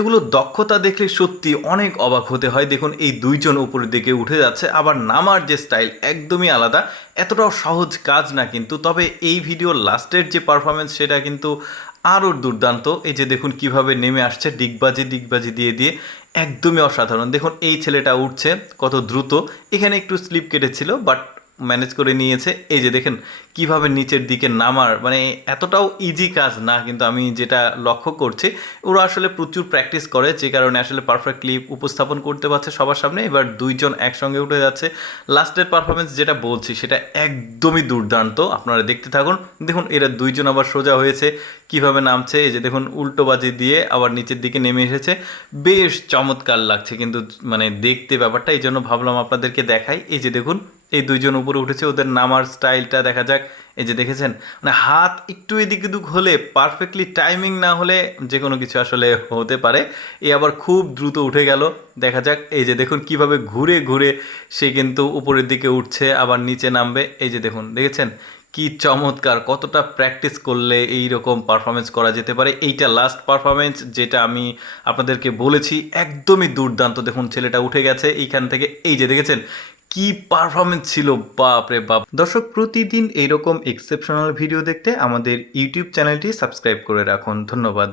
এগুলোর দক্ষতা দেখলে সত্যি অনেক অবাক হতে হয়। দেখুন এই দুইজন উপরের দিকে উঠে যাচ্ছে, আবার নামার যে স্টাইল একদমই আলাদা। এতটাও সহজ কাজ না কিন্তু, তবে এই ভিডিওর লাস্টের যে পারফরমেন্স সেটা কিন্তু আরও দুর্দান্ত। এই যে দেখুন কিভাবে নেমে আসছে ডিগবাজি ডিগবাজি দিয়ে দিয়ে, একদমই অসাধারণ। দেখুন এই ছেলেটা উঠছে কত দ্রুত, এখানে একটু স্লিপ কেটেছিল বাট ম্যানেজ করে নিয়েছে। এই যে দেখেন কিভাবে নিচের দিকে নামার, মানে এতটাও ইজি কাজ না কিন্তু, আমি যেটা লক্ষ্য করছি ওরা আসলে প্রচুর প্র্যাকটিস করে, যে কারণে আসলে পারফেক্টলি উপস্থাপন করতে পারছে সবার সামনে। এবার দুইজন একসঙ্গে উঠে যাচ্ছে, লাস্টের পারফরমেন্স যেটা বলছি সেটা একদমই দুর্দান্ত। আপনারা দেখতে থাকুন। দেখুন এরা দুইজন আবার সোজা হয়েছে, কিভাবে নামছে, এই যে দেখুন উল্টো বাজি দিয়ে আবার নিচের দিকে নেমে এসেছে। বেশ চমৎকার লাগছে কিন্তু, মানে দেখতে ব্যাপারটা, এই জন্য ভাবলাম আপনাদেরকে দেখাই। এই যে দেখুন এই দুইজন উপরে উঠেছে, ওদের নামার স্টাইলটা দেখা যাক। এই যে দেখেছেন, মানে হাত একটু এদিক ওদিক হলে, পারফেক্টলি টাইমিং না হলে যে কোনো কিছু আসলে হতে পারে। এ আবার খুব দ্রুত উঠে গেল, দেখা যাক। এই যে দেখুন কিভাবে ঘুরে ঘুরে সে কিন্তু উপরের দিকে উঠছে, আবার নিচে নামবে। এই যে দেখুন, দেখেছেন কি চমৎকার, কতটা প্র্যাকটিস করলে এই রকম পারফরমেন্স করা যেতে পারে। এইটা লাস্ট পারফরমেন্স যেটা আমি আপনাদেরকে বলেছি, একদমই দুর্দান্ত। দেখুন ছেলেটা উঠে গেছে এইখান থেকে, এই যে দেখেছেন কি পারফরমেন্স ছিল, বাপ রে বাপ। দর্শক প্রতিদিন এইরকম এক্সেপশনাল ভিডিও দেখতে আমাদের ইউটিউব চ্যানেলটি সাবস্ক্রাইব করে রাখুন। ধন্যবাদ।